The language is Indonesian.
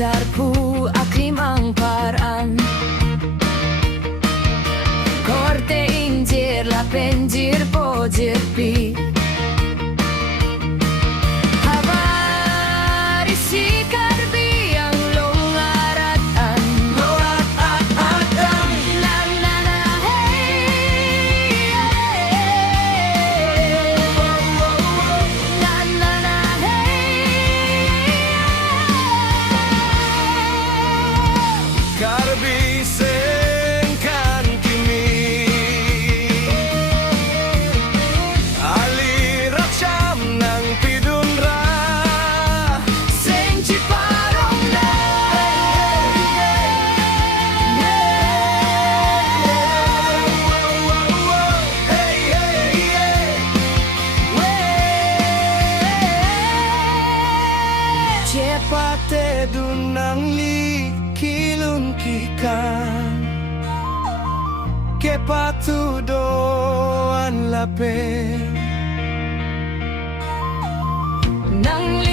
sarpu aklimang paraan. Korte injir la penjir pojir pi. Habari si karbi ang lungaratan. Na na na hey, na na na hey. Karbisen kan kimi alirat siyam ng pidunra Sing chiparong na. hey hey hey Cepate dunang li kilun kikan Kepatudoan lape Nang